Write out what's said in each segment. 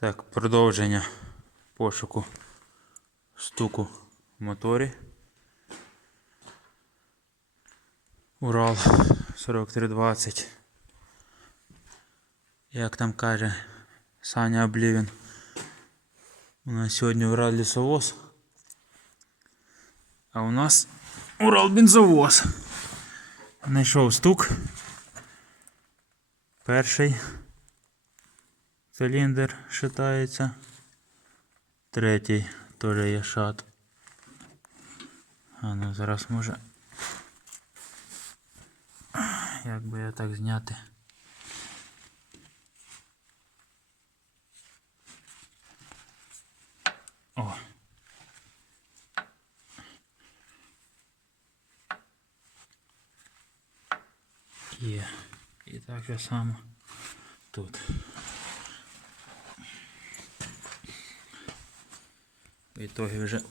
Так, продовження пошуку стуку в моторі. Урал 4320. Як там каже Саня Облівін. У нас сьогодні Урал лісовоз. А у нас Урал бензовоз. Знайшов стук. Перший циліндр шатається. Третій теж є шат. А ну зараз може. Як би я так зняти? О. Є. І так же само тут. В ітогі вже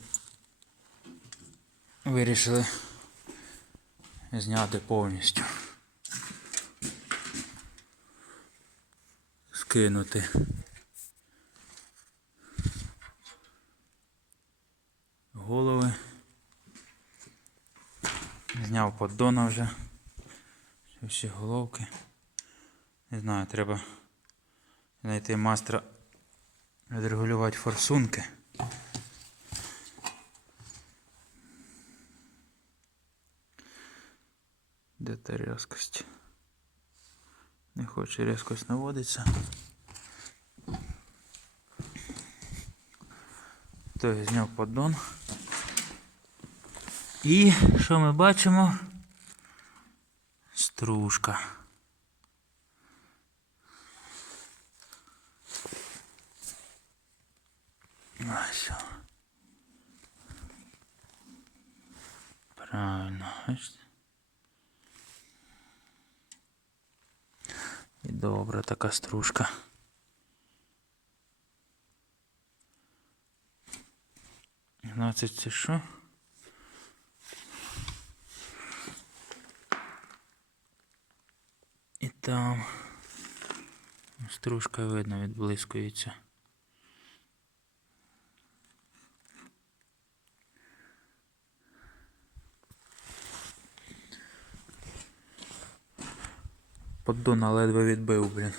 вирішили зняти повністю. Скинути голови. Зняв поддона вже. Всі головки. Не знаю, треба знайти майстра відрегулювати форсунки. Де та різкость? Не хоче різкость наводиться. То я зняв поддон. І що ми бачимо? Стружка. Ось. Правильно, бачите? І добра така стружка. Значить, це що? І там стружка видно відблискується. Поддона ледве відбив, блін.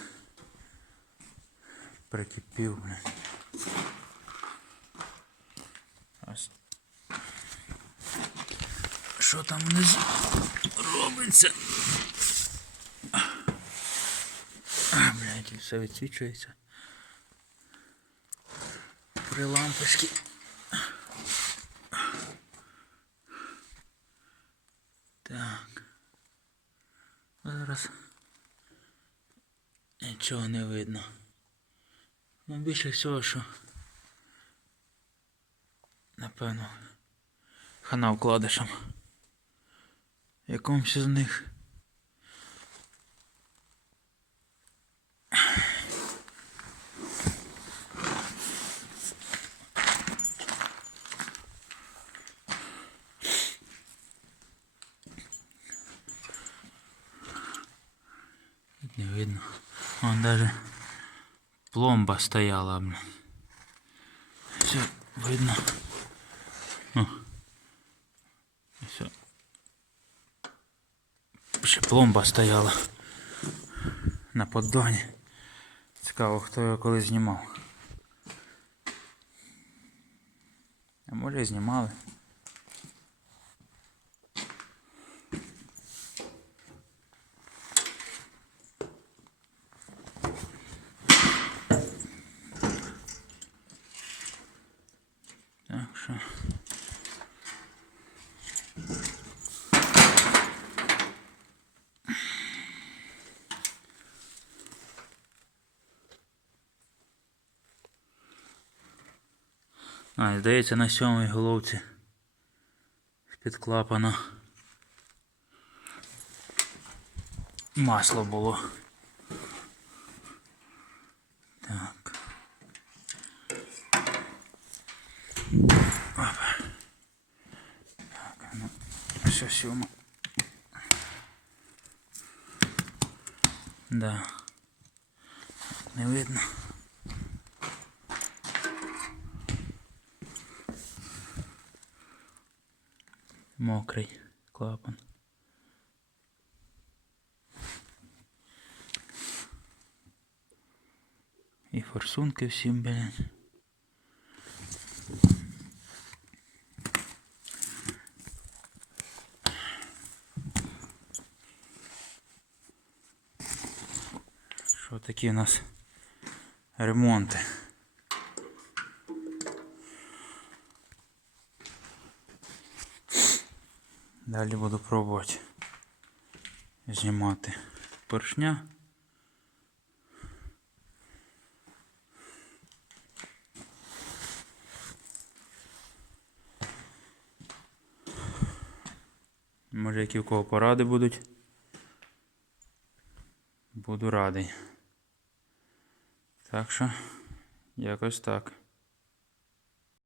Прикипів, блін. Ось. Що там внизу робиться? Блядь, все відсвічується. При лампочці. Так. Зараз нічого не видно. Ну, більше всього, що напевно хана вкладишем. Якомусь з них. Не видно. Вон даже пломба стояла. Все видно. О. Все. Ще пломба стояла на поддоні. Цікаво, хто його коли знімав. А може і знімали. Так що... А, здається, на 7-й головці з-під клапана масло було. Так. Опа. Так, ну, все, 7. Да. Не видно. Мокрий клапан. І форсунки всім, блядь. Що такі у нас ремонти? Далі буду пробувати знімати поршня. Може, які в кого поради будуть. Буду радий. Так що, якось так.